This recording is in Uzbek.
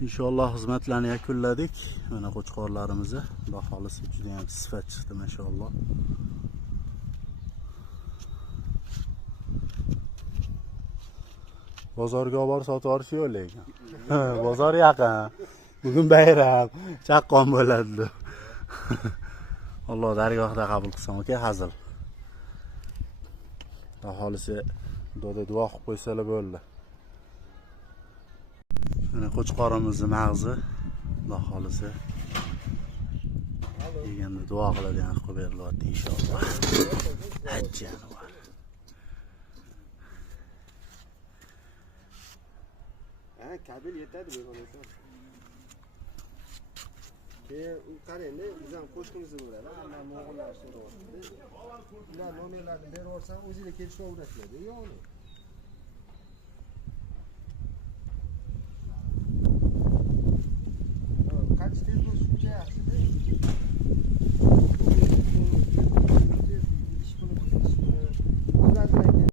İnşallah xizmatlarni yakunladik. Mana qo'chqorlarimizni baholisi juda ham sifat chiqdi maşallah. Bozorga olib borib sotib yuborish yo'q lekin. Bozor yaqin. Bugun bayram, chaqqon bo'ladi. Alloh dargohida qabul qilsin, aka, hazil. Aholisi xudoga duo qilib qo'ysalar bo'ldi. Mana qo'chqorimizni mag'zi, aholisi yeganda duo qiladigan qilib berilyapti inshaalloh. Hajjani bor. Kabel yetadi bo'lmasa. Keyin u qarang, biz ham qo'shqimizni bo'ladi. Ana mo'g'ullar so'rayapti. Ular nomerlarni berib olsam, o'zingizlar kelishib olasizlar, yo'qmi?